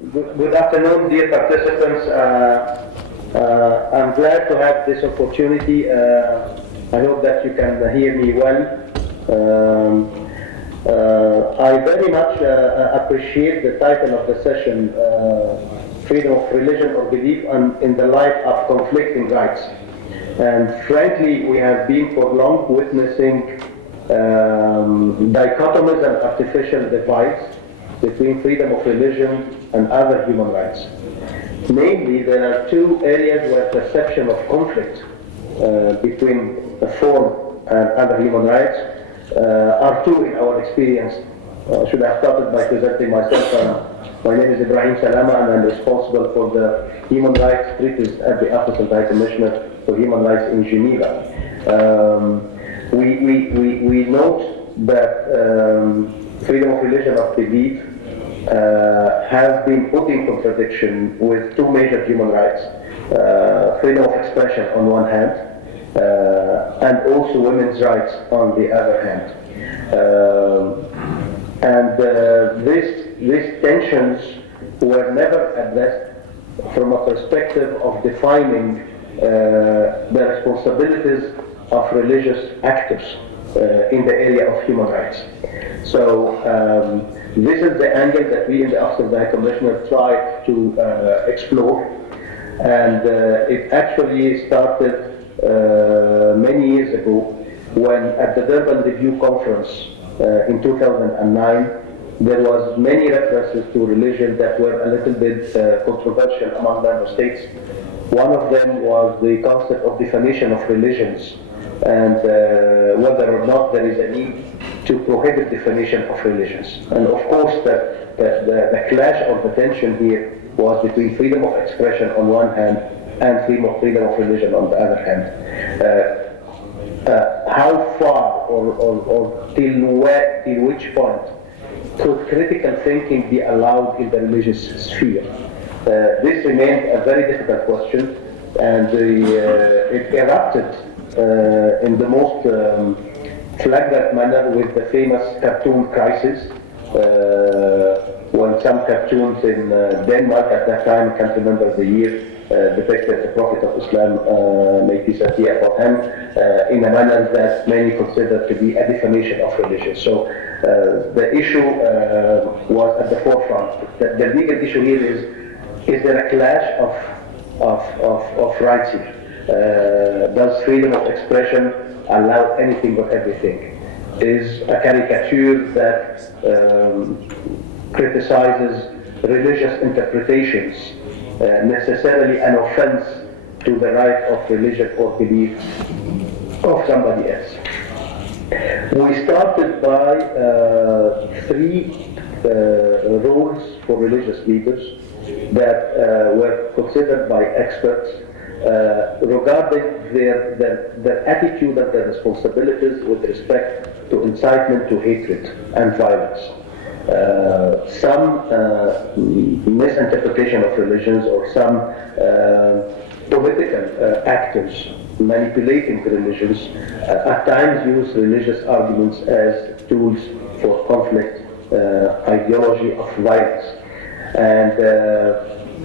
Good afternoon, dear participants. I'm glad to have this opportunity. I hope that you can hear me well. I very much appreciate the title of the session, Freedom of Religion or Belief in the Light of Conflicting Rights. And frankly, we have been for long witnessing dichotomies and artificial divides between freedom of religion and other human rights. Namely, there are two areas where perception of conflict between the FoRB and other human rights are two in our experience. I should have started by presenting myself. My name is Ibrahim Salama, and I'm responsible for the human rights treaties at the Office of the High Commissioner for Human Rights in Geneva. We note that freedom of religion of belief has been put in contradiction with two major human rights, freedom of expression on one hand, and also women's rights on the other hand. These tensions were never addressed from a perspective of defining the responsibilities of religious actors in the area of human rights. So this is the angle that we in the Office of the High Commissioner tried to explore, and it actually started many years ago when at the Durban Review Conference in 2009 there was many references to religion that were a little bit controversial among member states. One of them was the concept of definition of religions and whether or not there is a need to prohibit definition of religions. And of course the clash or the tension here was between freedom of expression on one hand and freedom of religion on the other hand. How far or till which point could critical thinking be allowed in the religious sphere? This remained a very difficult question, and it erupted in the most flagrant manner with the famous cartoon crisis, when some cartoons in Denmark at that time, I can't remember the year, depicted the Prophet of Islam, may peace be upon him, in a manner that many consider to be a defamation of religion. So the issue was at the forefront. The legal issue here is there a clash of rights here? Does freedom of expression allow anything but everything? Is a caricature that criticizes religious interpretations necessarily an offense to the right of religion or belief of somebody else? We started by three roles for religious leaders that were considered by experts regarding their attitude and their responsibilities with respect to incitement to hatred and violence. Some misinterpretation of religions or some political actors manipulating religions at times use religious arguments as tools for conflict, ideology of violence. And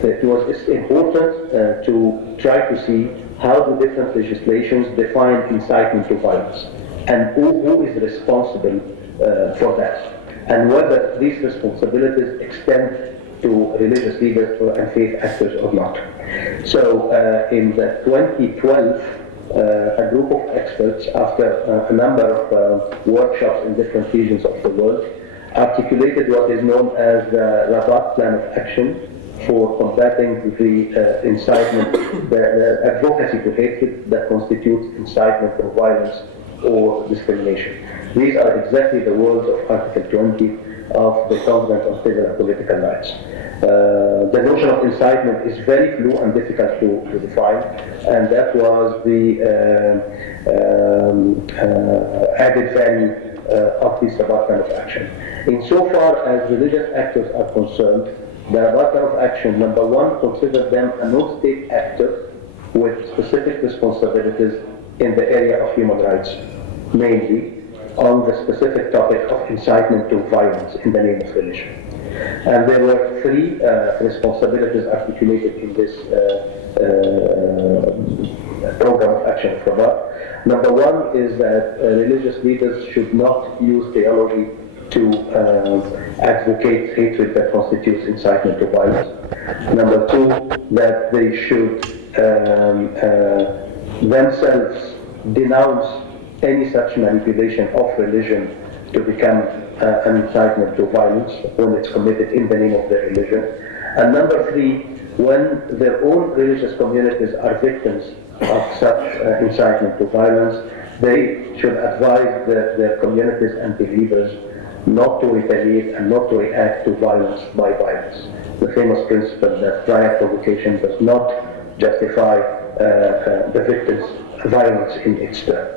it was important to try to see how the different legislations define incitement to violence and who is responsible for that, and whether these responsibilities extend to religious leaders and faith actors or not. So in the 2012, a group of experts, after a number of workshops in different regions of the world, articulated what is known as the Rabat Plan of Action for combating the incitement, the advocacy to hatred that constitutes incitement to violence or discrimination. These are exactly the words of Article 20 of the Covenant on Civil and Political Rights. The notion of incitement is very fluid and difficult to define, and that was the added value of this Rabat Plan of Action. Insofar as religious actors are concerned, the Rabat Plan of Action, number one, considers them a non-state actor with specific responsibilities in the area of human rights, mainly on the specific topic of incitement to violence in the name of religion. And there were three responsibilities articulated in this program of action of Rabat. Number one is that religious leaders should not use theology to advocate hatred that constitutes incitement to violence. Number two, that they should themselves denounce any such manipulation of religion to become an incitement to violence when it's committed in the name of their religion. And number three, when their own religious communities are victims of such incitement to violence, they should advise their communities and believers not to retaliate and not to react to violence by violence. The famous principle that prior provocation does not justify the victim's violence in its turn.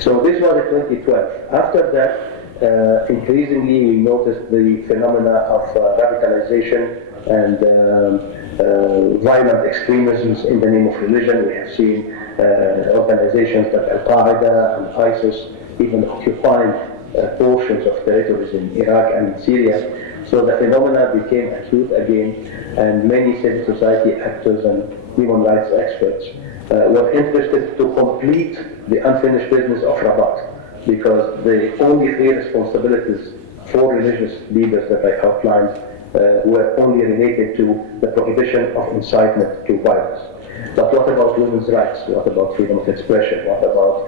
So this was in 2012. After that, increasingly we noticed the phenomena of radicalization and violent extremisms in the name of religion. We have seen organizations like Al-Qaeda and ISIS even occupying portions of territories in Iraq and Syria. So the phenomena became acute again, and many civil society actors and human rights experts were interested to complete the unfinished business of Rabat, because the only three responsibilities for religious leaders that I outlined were only related to the prohibition of incitement to violence. But what about women's rights? What about freedom of expression? What about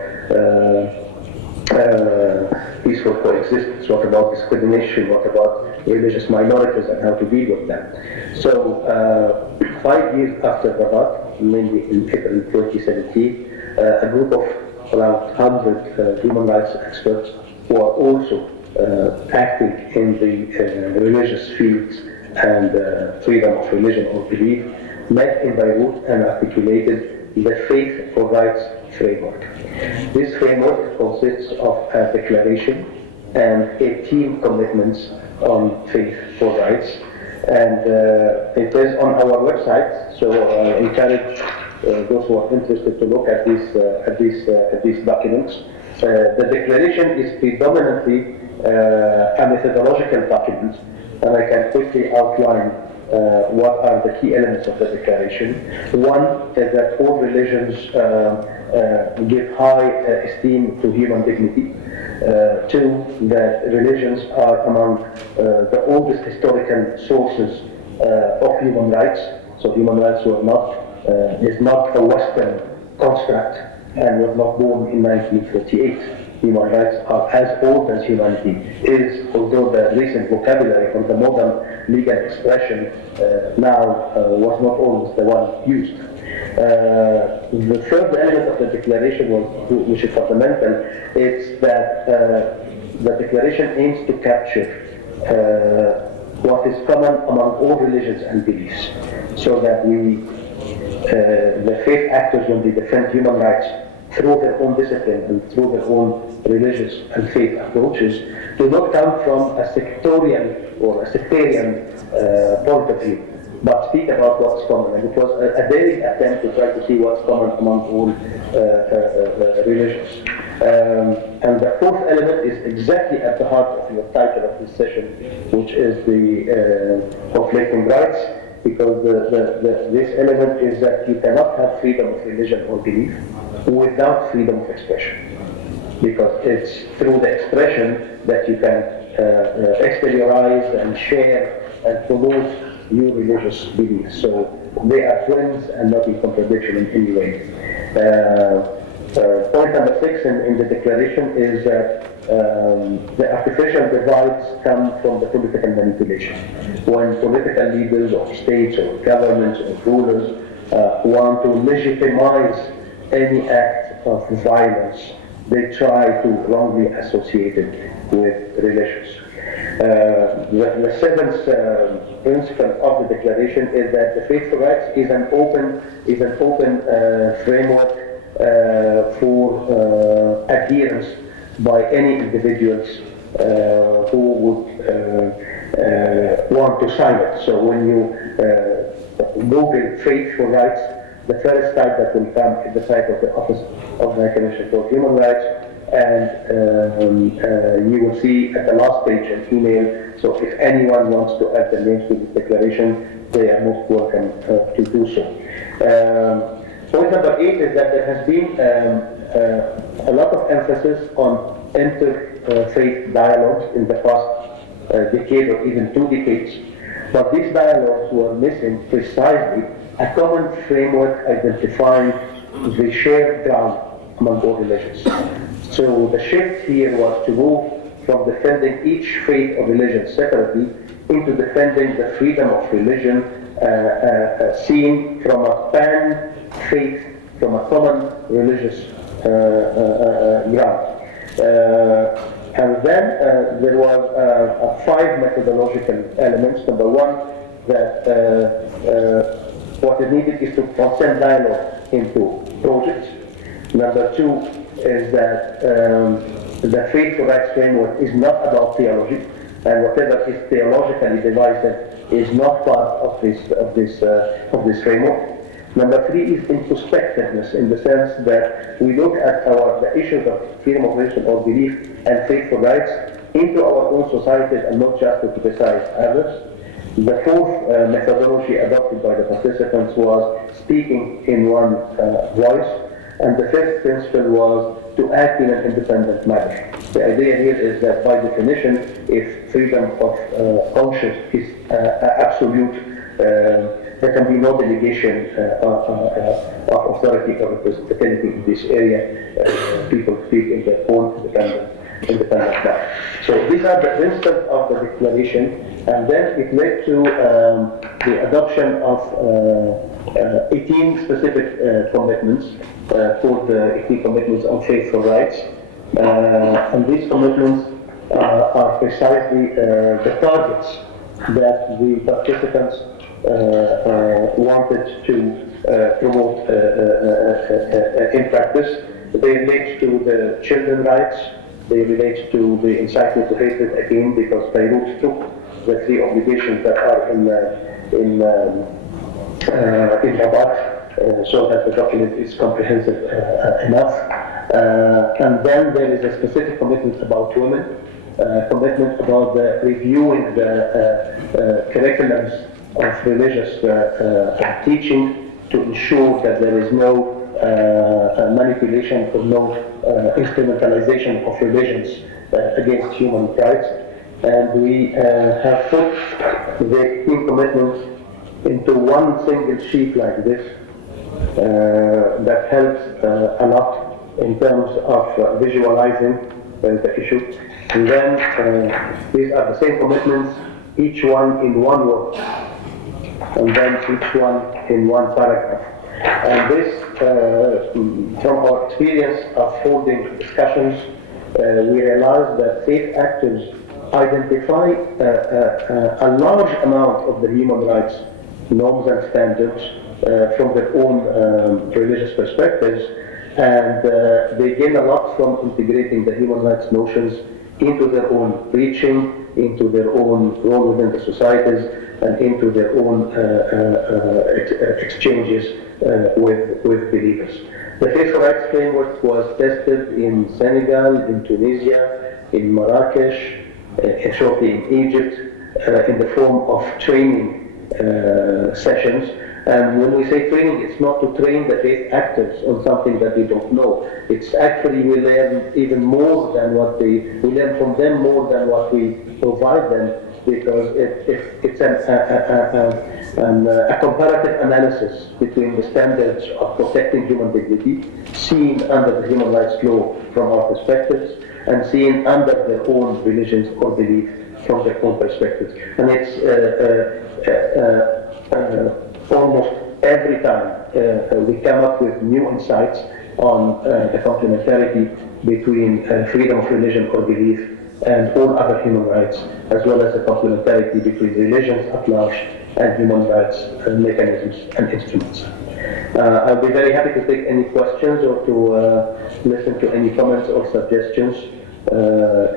peaceful coexistence? What about discrimination? What about religious minorities and how to deal with them? So 5 years after Rabat, mainly in April 2017, a group of around 100 human rights experts who are also acting in the religious fields and freedom of religion or belief met in Beirut and articulated the Faith for Rights framework. This framework consists of a declaration and 18 commitments on faith for rights, and it is on our website, so I encourage those who are interested to look at these documents. The declaration is predominantly a methodological document, and I can quickly outline what are the key elements of the declaration. One is that all religions give high esteem to human dignity. Two, that religions are among the oldest historical sources of human rights. So human rights were not is not a Western construct and was not born in 1948. Human rights are as old as humanity is, although the recent vocabulary from the modern legal expression now was not always the one used. The third element of the declaration, which is fundamental, is that the declaration aims to capture what is common among all religions and beliefs, so that the faith actors, when they defend human rights through their own discipline and through their own religious and faith approaches, do not come from a sectarian point of view, but speak about what's common. And it was a daily attempt to try to see what's common among all religions. And the fourth element is exactly at the heart of your title of this session, which is the conflicting rights, because this element is that you cannot have freedom of religion or belief without freedom of expression, because it's through the expression that you can exteriorize and share and promote new religious beliefs. So they are twins and not in contradiction in any way. Point number 6 in the declaration is that the artificial divides come from the political manipulation. When political leaders or states or governments or rulers want to legitimize any act of violence, they try to wrongly associate it with religions. The seventh principle of the declaration is that the faith for rights is an open framework for adherence by any individuals who would want to sign it. So when you Google faith for rights, the first site that will come is the site of the Office of the High Commissioner for Human Rights, and you will see at the last page an email. So if anyone wants to add their names to this declaration, they are most welcome to do so. Point number 8 is that there has been a lot of emphasis on interfaith dialogues in the past decade or even 2 decades, but these dialogues were missing precisely a common framework identifying the shared ground among all religions. So the shift here was to move from defending each faith or religion separately into defending the freedom of religion seen from a pan-faith, from a common religious ground. And then there was 5 methodological elements. Number 1, that what is needed is to transcend dialogue into projects. Number 2 is that the faith for rights framework is not about theology, and whatever is theologically divisive is not part of this framework. Number 3 is introspectiveness, in the sense that we look at the issues of freedom of religion or belief and faith for rights into our own societies and not just to criticize others. The 4th methodology adopted by the participants was speaking in one voice, and the 5th principle was to act in an independent manner. The idea here is that by definition, if freedom of conscience is absolute, there can be no delegation of authority or representativity in this area. People speak in their own independent manner. So these are the principles of the declaration, and then it led to the adoption of 18 specific commitments called the 18 commitments on faith for rights. And these commitments are precisely the targets that the participants wanted to promote in practice. They relate to the children's rights, they relate to the incitement to hatred, again because Beirut took the 3 obligations that are in Rabat, so that the document is comprehensive enough. And then there is a specific commitment about women, commitment about reviewing the curriculums of religious teaching to ensure that there is no manipulation or no instrumentalization of religions against human rights. And we have put the key commitments into one single sheet like this that helps a lot in terms of visualizing the issue. And then these are the same commitments, each one in one word, and then each one in one paragraph. And this, from our experience of holding discussions, we realized that faith actors identify a large amount of the human rights norms and standards from their own religious perspectives, and they gain a lot from integrating the human rights notions into their own preaching, into their own role within the societies, and into their own exchanges with believers. The faith for rights framework was tested in Senegal, in Tunisia, in Marrakesh, shortly in Egypt, in the form of training sessions. And when we say training, it's not to train the faith actors on something that they don't know. It's actually we learn even more than what we learn from them more than what we provide them, because it's a comparative analysis between the standards of protecting human dignity, seen under the human rights law from our perspectives, and seen under their own religions or beliefs from their own perspectives. And it's almost every time we come up with new insights on the complementarity between freedom of religion or belief and all other human rights, as well as the complementarity between religions at large and human rights mechanisms and instruments. I'll be very happy to take any questions or to listen to any comments or suggestions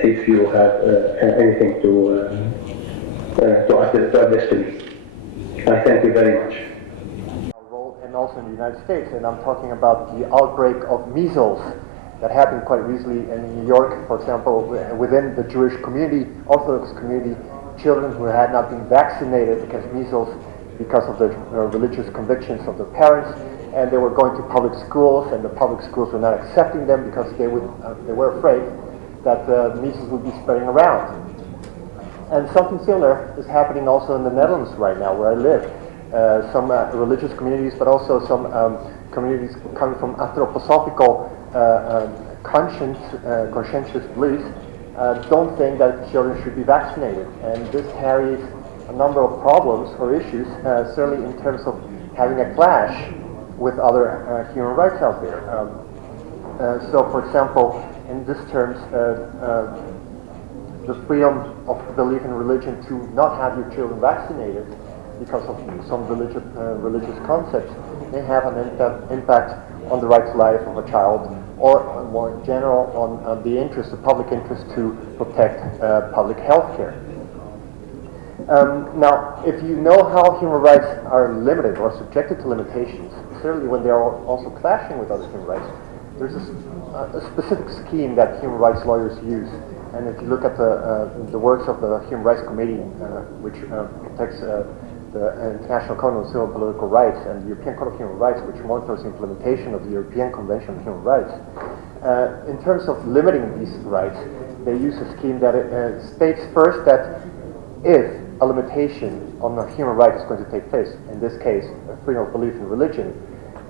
if you have anything to address to me. I thank you very much. And also in the United States, and I'm talking about the outbreak of measles that happened quite recently in New York, for example, within the Jewish community, Orthodox community, children who had not been vaccinated against measles because of the religious convictions of their parents, and they were going to public schools, and the public schools were not accepting them because they were afraid that measles would be spreading around. And something similar is happening also in the Netherlands right now, where I live. Some religious communities, but also some communities coming from anthroposophical conscientious beliefs don't think that children should be vaccinated. And this carries a number of problems or issues, certainly in terms of having a clash with other human rights out there. So, for example, in this terms, the freedom of belief in religion to not have your children vaccinated because of some religious concepts may have an impact on the right to life of a child, or more in general on the interest, the public interest to protect public health care. Now, if you know how human rights are limited or subjected to limitations, certainly when they are also clashing with other human rights, there's a specific scheme that human rights lawyers use. And if you look at the works of the Human Rights Committee, which protects the International Code of Civil and Political Rights, and the European Court of Human Rights, which monitors the implementation of the European Convention on Human Rights, in terms of limiting these rights, they use a scheme that states first that if a limitation on a human right is going to take place, in this case, freedom of belief in religion,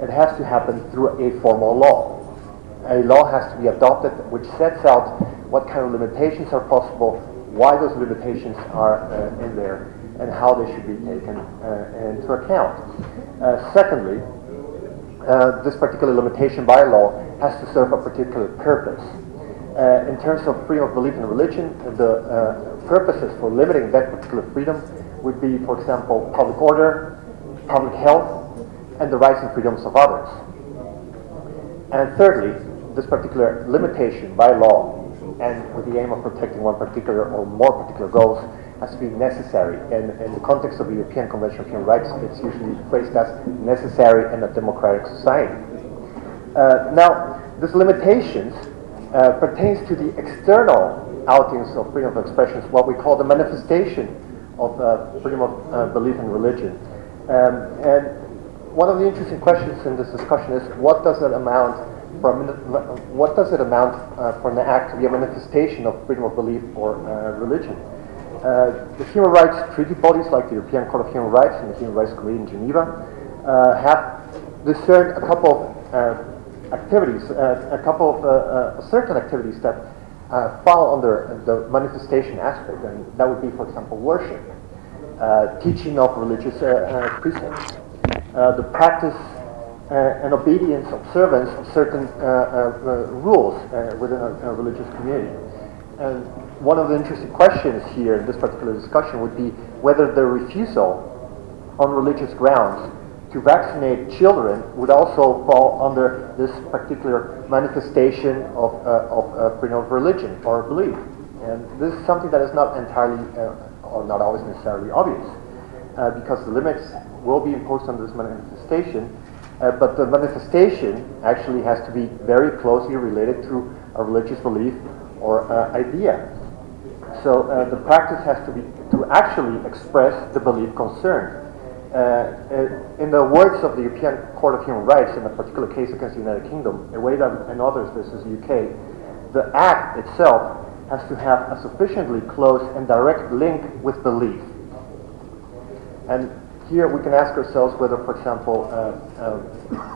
it has to happen through a formal law. A law has to be adopted which sets out what kind of limitations are possible, why those limitations are in there, and how they should be taken into account. Secondly, this particular limitation by law has to serve a particular purpose. In terms of freedom of belief in religion, the purposes for limiting that particular freedom would be, for example, public order, public health, and the rights and freedoms of others. And thirdly, this particular limitation by law, and with the aim of protecting one particular or more particular goals, has to be necessary. And in the context of the European Convention of Human Rights, it's usually phrased as necessary in a democratic society. Now, these limitations pertains to the external outings of freedom of expression, what we call the manifestation of freedom of belief in religion. And one of the interesting questions in this discussion is, what does it amount for an act to be a manifestation of freedom of belief or religion? The human rights treaty bodies like the European Court of Human Rights and the Human Rights Committee in Geneva have discerned a couple of activities, certain activities that fall under the manifestation aspect, and that would be, for example, worship, teaching of religious precepts, the practice and obedience, observance of certain rules within a religious community. And one of the interesting questions here in this particular discussion would be whether the refusal on religious grounds to vaccinate children would also fall under this particular manifestation of freedom of religion or belief. And this is something that is not entirely, or not always necessarily obvious, because the limits will be imposed on this manifestation, but the manifestation actually has to be very closely related to a religious belief or idea. So the practice has to be to actually express the belief concerned. In the words of the European Court of Human Rights, in a particular case against the United Kingdom, and others versus the UK, the act itself has to have a sufficiently close and direct link with belief. And here we can ask ourselves whether, for example,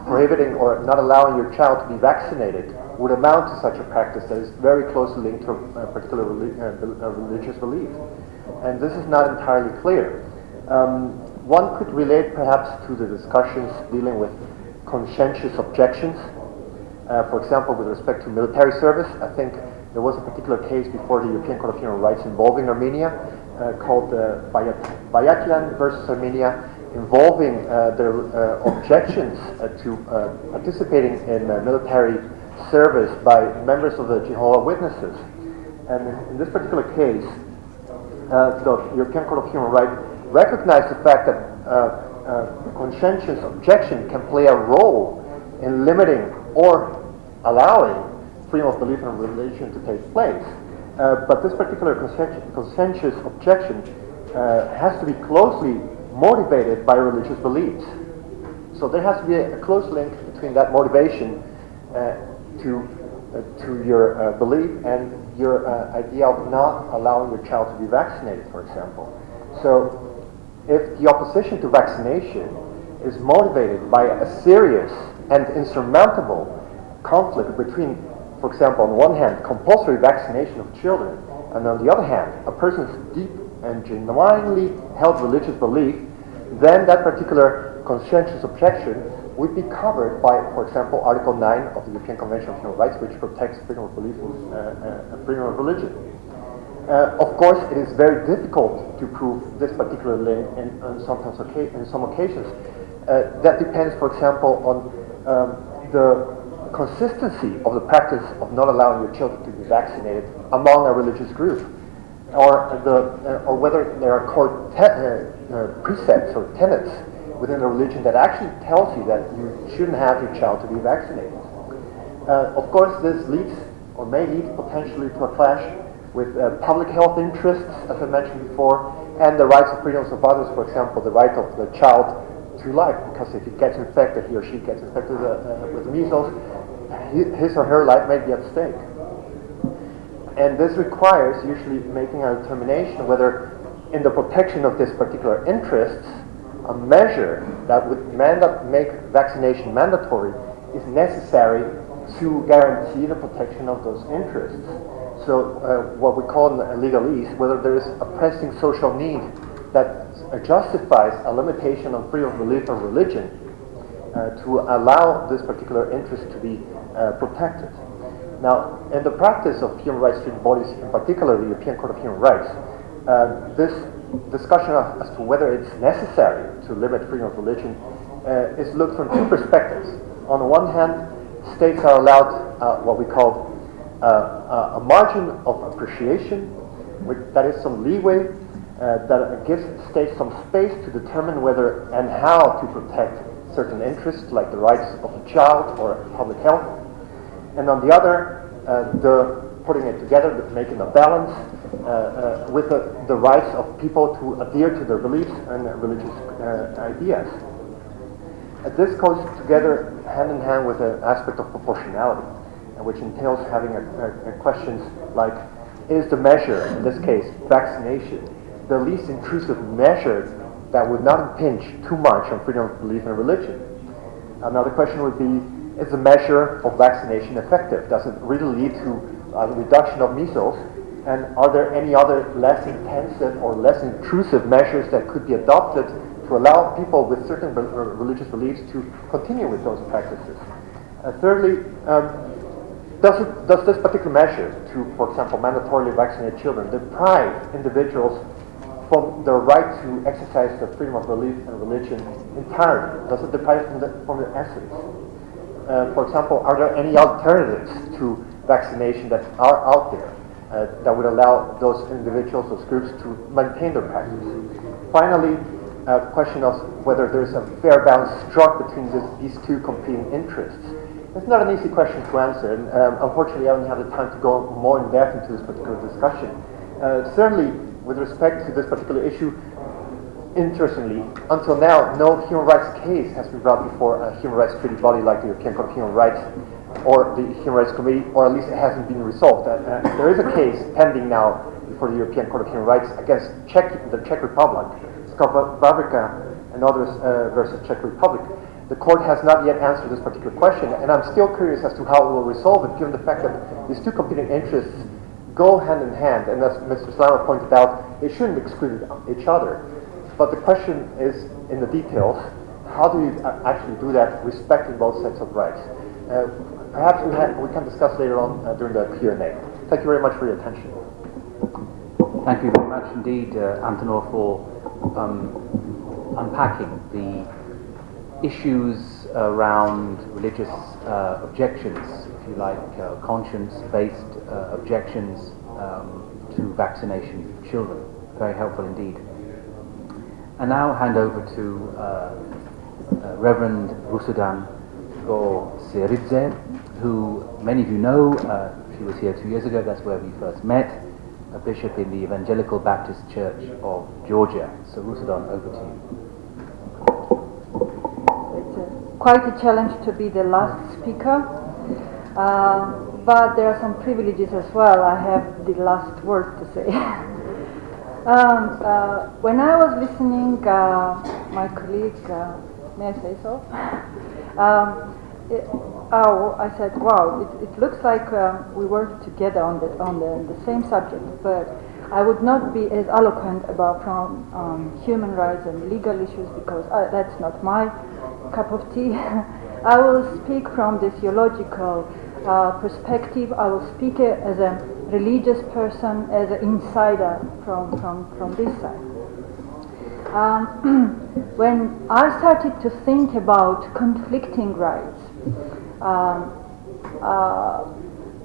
prohibiting or not allowing your child to be vaccinated would amount to such a practice that is very closely linked to a particular religious belief. And this is not entirely clear. One could relate perhaps to the discussions dealing with conscientious objections. For example, with respect to military service, I think there was a particular case before the European Court of Human Rights involving Armenia, called Bayatlan versus Armenia, involving their objections to participating in military service by members of the Jehovah's Witnesses. And in this particular case, the European Court of Human Rights recognized the fact that conscientious objection can play a role in limiting or allowing freedom of belief and religion to take place. But this particular conscientious objection has to be closely motivated by religious beliefs. So there has to be a close link between that motivation to your belief and your idea of not allowing your child to be vaccinated, for example. So if the opposition to vaccination is motivated by a serious and insurmountable conflict between, for example, on one hand, compulsory vaccination of children, and on the other hand, a person's deep and genuinely held religious belief, then that particular conscientious objection would be covered by, for example, Article 9 of the European Convention on Human Rights, which protects freedom of belief and freedom of religion. Of course, it is very difficult to prove this particular link in some occasions. That depends, for example, on the consistency of the practice of not allowing your children to be vaccinated among a religious group, or whether there are core precepts or tenets within a religion that actually tells you that you shouldn't have your child to be vaccinated. Of course, this leads or may lead potentially to a clash with public health interests, as I mentioned before, and the rights and freedoms of others, for example, the right of the child to life, because if he gets infected, he or she gets infected with measles, his or her life may be at stake. And this requires usually making a determination whether in the protection of this particular interests, a measure that would make vaccination mandatory is necessary to guarantee the protection of those interests. So what we call in legalese, whether there is a pressing social need that justifies a limitation on freedom of belief or religion to allow this particular interest to be protected. Now, in the practice of human rights treaty bodies, in particular the European Court of Human Rights, this discussion as to whether it's necessary to limit freedom of religion is looked from two perspectives. On the one hand, states are allowed what we call a margin of appreciation, that is some leeway that gives states some space to determine whether and how to protect certain interests, like the rights of the child or public health. And on the other, putting it together, making a balance with the rights of people to adhere to their beliefs and religious ideas. This goes together hand in hand with the aspect of proportionality, which entails having questions like, is the measure, in this case, vaccination, the least intrusive measure that would not impinge too much on freedom of belief and religion? Another question would be, is the measure of vaccination effective? Does it really lead to a reduction of measles? And are there any other less intensive or less intrusive measures that could be adopted to allow people with certain religious beliefs to continue with those practices? Thirdly, does this particular measure to, for example, mandatorily vaccinate children deprive individuals from their right to exercise their freedom of belief and religion entirely? Does it deprive from the essence? For example, are there any alternatives to vaccination that are out there that would allow those individuals, those groups, to maintain their practice? Finally, a question of whether there's a fair balance struck between these two competing interests. It's not an easy question to answer, and unfortunately I don't have the time to go more in depth into this particular discussion. Certainly, with respect to this particular issue, interestingly, until now, no human rights case has been brought before a human rights treaty body like the European Court of Human Rights or the Human Rights Committee, or at least it hasn't been resolved. There is a case pending now before the European Court of Human Rights against the Czech Republic, Slovakia and others versus Czech Republic. The court has not yet answered this particular question, and I'm still curious as to how it will resolve it, given the fact that these two competing interests go hand in hand, and as Mr. Slama pointed out, they shouldn't exclude each other. But the question is in the details, how do you actually do that, respecting both sets of rights? Perhaps we can discuss later on during the Q&A. Thank you very much for your attention. Thank you very much indeed, Antonor, for unpacking the issues around religious objections, if you like, conscience-based objections to vaccination of children. Very helpful indeed. And now hand over to Reverend Rusudan, for Seridze, who many of you know. She was here 2 years ago. That's where we first met. A bishop in the Evangelical Baptist Church of Georgia. So, Rusadon, over to you. It's quite a challenge to be the last speaker, but there are some privileges as well. I have the last word to say. When I was listening, my colleague, may I say so? I said, wow, it looks like we work together on the same subject, but I would not be as eloquent about human rights and legal issues because that's not my cup of tea. I will speak from the theological perspective. I will speak as a religious person, as an insider from this side. When I started to think about conflicting rights,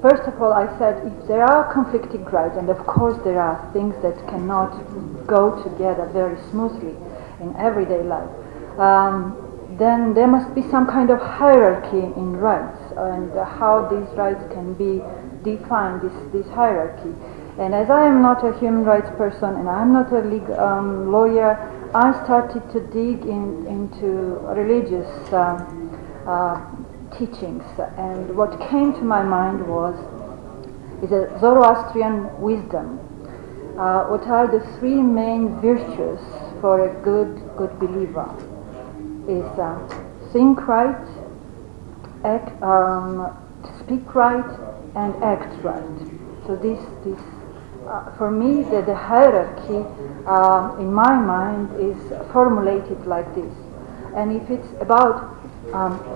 first of all, I said if there are conflicting rights, and of course there are things that cannot go together very smoothly in everyday life, then there must be some kind of hierarchy in rights and how these rights can be defined, this hierarchy. And as I am not a human rights person and I am not a lawyer, I started to dig into religious teachings, and what came to my mind is a Zoroastrian wisdom. What are the three main virtues for a good believer? Is think right, speak right, and act right. So this for me, the hierarchy in my mind is formulated like this. And if it's about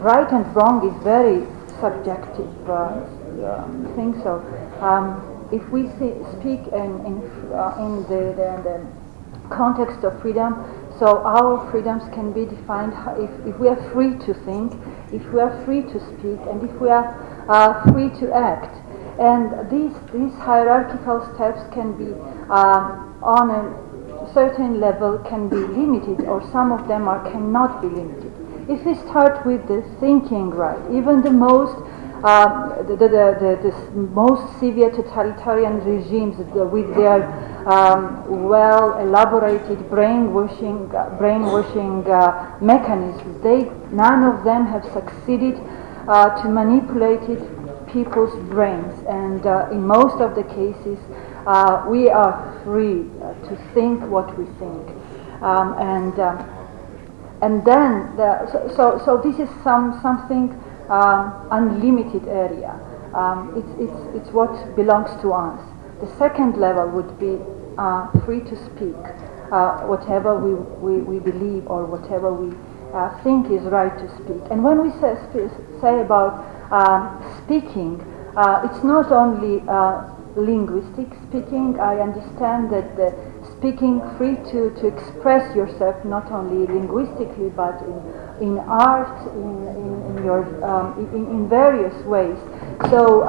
right and wrong is very subjective thing. So if we speak in the context of freedom, so our freedoms can be defined if we are free to think, if we are free to speak, and if we are free to act. And these hierarchical steps can be on a certain level can be limited, or some of them cannot be limited. If we start with the thinking right, even the most the most severe totalitarian regimes with their well elaborated brainwashing mechanisms, none of them have succeeded to manipulate people's brains, and in most of the cases we are free to think what we think, and then so this is something unlimited area. It's what belongs to us. The second level would be free to speak whatever we believe or whatever we think is right to speak. And when we say about speaking, it's not only linguistic speaking. I understand that the speaking free to express yourself not only linguistically but in art, in various ways. So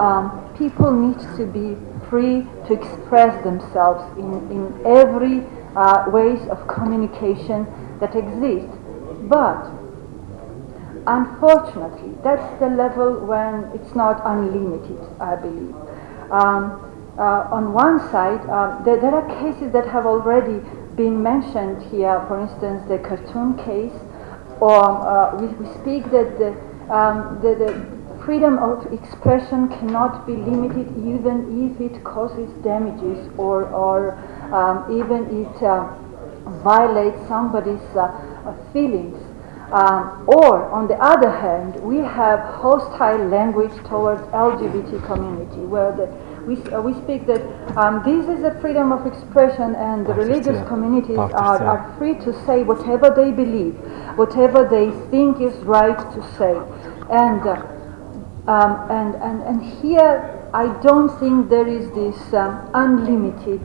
people need to be free to express themselves in every ways of communication that exist. But unfortunately, that's the level when it's not unlimited, I believe. On one side, there are cases that have already been mentioned here, for instance, the cartoon case, or we speak that the freedom of expression cannot be limited even if it causes damages or even it violates somebody's feelings. Or, on the other hand, we have hostile language towards LGBT community, where we speak that this is a freedom of expression, and the religious communities are free to say whatever they believe, whatever they think is right to say, and here I don't think there is this unlimited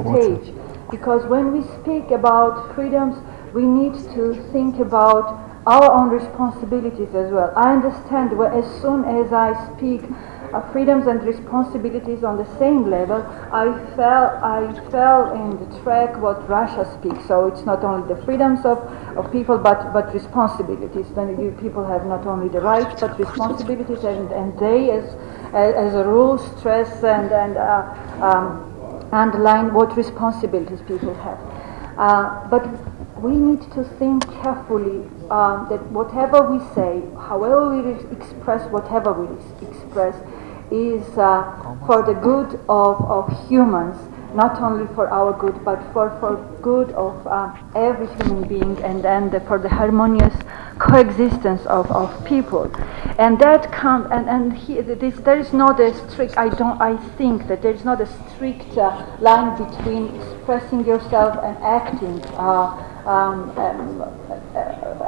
stage, because when we speak about freedoms, we need to think about our own responsibilities as well. I understand as soon as I speak freedoms and responsibilities on the same level, I fell in the track what Russia speaks. So it's not only the freedoms of people, but responsibilities. Then people have not only the rights but responsibilities, and they, as a rule, stress and underline what responsibilities people have. But we need to think carefully that whatever we say, however we express whatever we express, is for the good of humans, not only for our good, but for good of every human being, and for the harmonious coexistence of people. And that comes, there is not a strict, I think that there is not a strict line between expressing yourself and acting.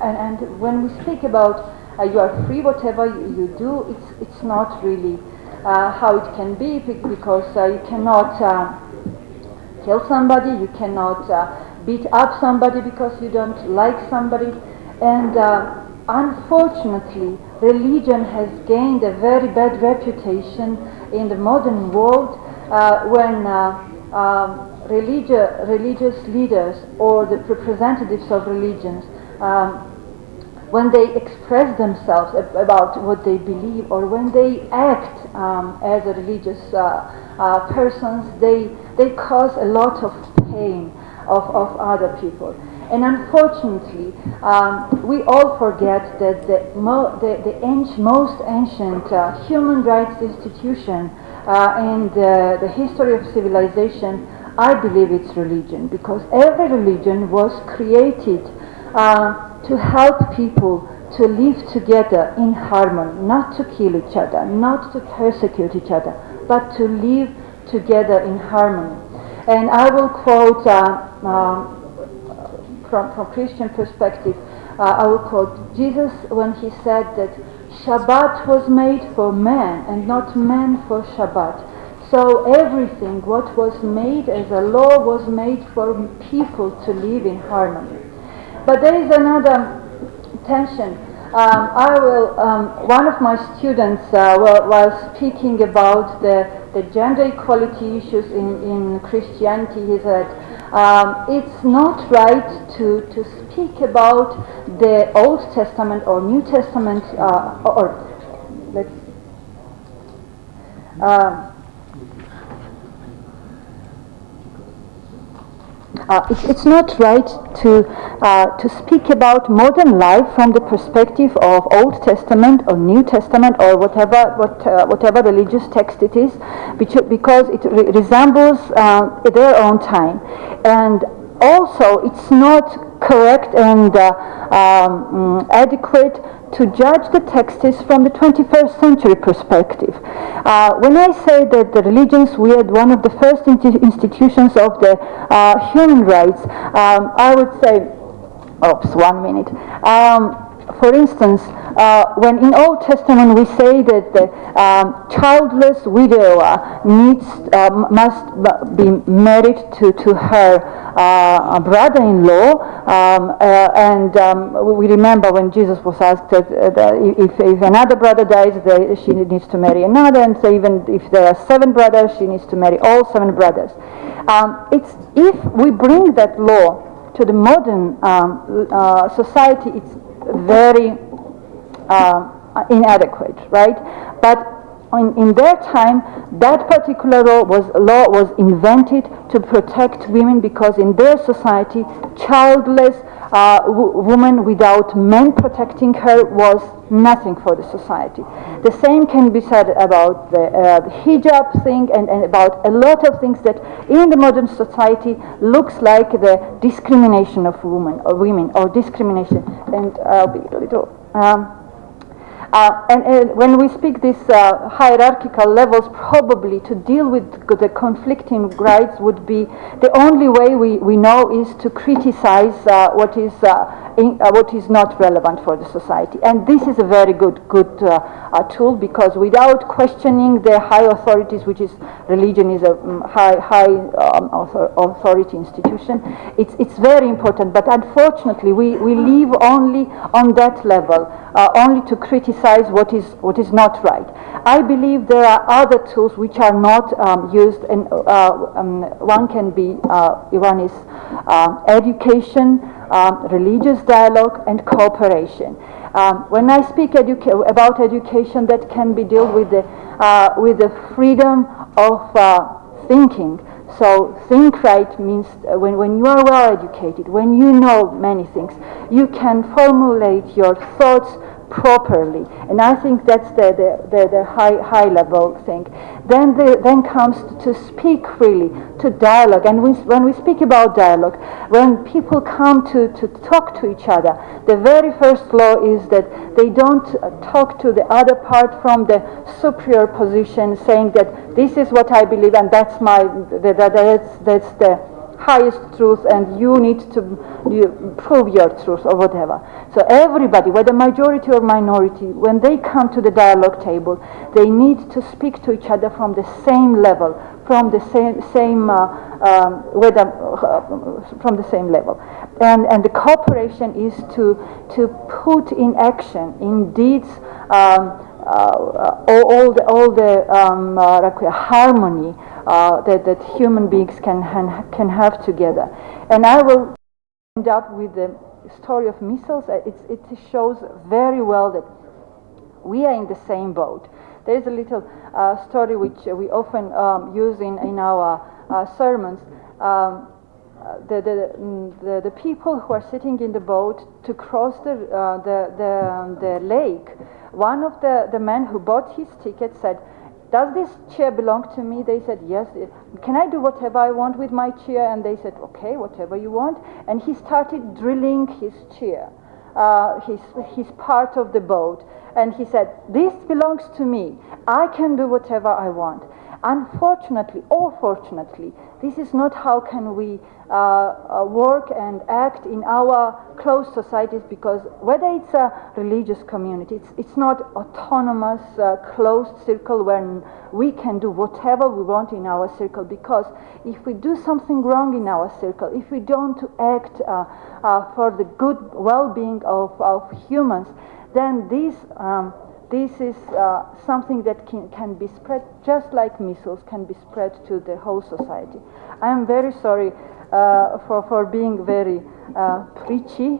And when we speak about you are free, whatever you do, it's not really how it can be, because you cannot kill somebody, you cannot beat up somebody because you don't like somebody. And unfortunately, religion has gained a very bad reputation in the modern world when religious leaders or the representatives of religions, when they express themselves about what they believe, or when they act as a religious persons, they cause a lot of pain of other people. And unfortunately, we all forget that the most ancient human rights institution in the history of civilization, I believe it's religion, because every religion was created to help people to live together in harmony, not to kill each other, not to persecute each other, but to live together in harmony. And I will quote from Christian perspective, I will quote Jesus when he said that Shabbat was made for man and not man for Shabbat. So everything what was made as a law was made for people to live in harmony. But there is another tension. One of my students, while speaking about the gender equality issues in Christianity, he said, it's not right to speak about the Old Testament or New Testament, it's not right to speak about modern life from the perspective of Old Testament or New Testament or whatever religious text it is, because it resembles their own time. And also, it's not correct and adequate to judge the texts from the 21st century perspective. When I say that the religions were one of the first institutions of the human rights, I would say, for instance, when in Old Testament we say that the childless widow must be married to her brother-in-law, and we remember when Jesus was asked that if another brother dies, she needs to marry another, and so even if there are 7 brothers, she needs to marry all 7 brothers. If we bring that law to the modern society, it's very inadequate, right? But in their time, that particular law was invented to protect women, because in their society, childless woman without men protecting her was nothing for the society. The same can be said about the hijab thing and about a lot of things that in the modern society looks like the discrimination of women or discrimination. And I'll be a little... And when we speak these hierarchical levels, probably to deal with the conflicting rights would be the only way we know is to criticize what is what is not relevant for the society. And this is a very good tool, because without questioning the high authorities, which is religion is a high authority institution, it's very important. But unfortunately, we live only on that level, only to criticize what is not right. I believe there are other tools which are not used, and one can be one is education, religious dialogue, and cooperation. When I speak about education, that can be dealt with the freedom of thinking. So think right means when you are well educated, when you know many things, you can formulate your thoughts properly, and I think that's the high level thing. Then comes to speak freely, to dialogue. And when we speak about dialogue, when people come to talk to each other, the very first law is that they don't talk to the other part from the superior position, saying that this is what I believe and that's the highest truth, and you need to prove your truth or whatever. So everybody, whether majority or minority, when they come to the dialogue table, they need to speak to each other from the same level, from the same level. And the cooperation is to put in action, in deeds, all the harmony that human beings can have together. And I will end up with the story of missiles. It shows very well that we are in the same boat. There is a little story which we often use in our sermons. The people who are sitting in the boat to cross the lake, one of the men who bought his ticket said, "Does this chair belong to me?" They said, "Yes." "Can I do whatever I want with my chair?" And they said, "Okay, whatever you want." And he started drilling his chair, his part of the boat. And he said, "This belongs to me. I can do whatever I want." Unfortunately, or fortunately, this is not how can we work and act in our closed societies, because whether it's a religious community, it's not autonomous closed circle where we can do whatever we want in our circle, because if we do something wrong in our circle, if we don't act for the good well-being of humans, then this is something that can be spread, just like missiles can be spread to the whole society. I am very sorry for being very preachy.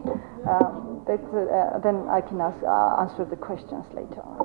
Then I can answer the questions later on.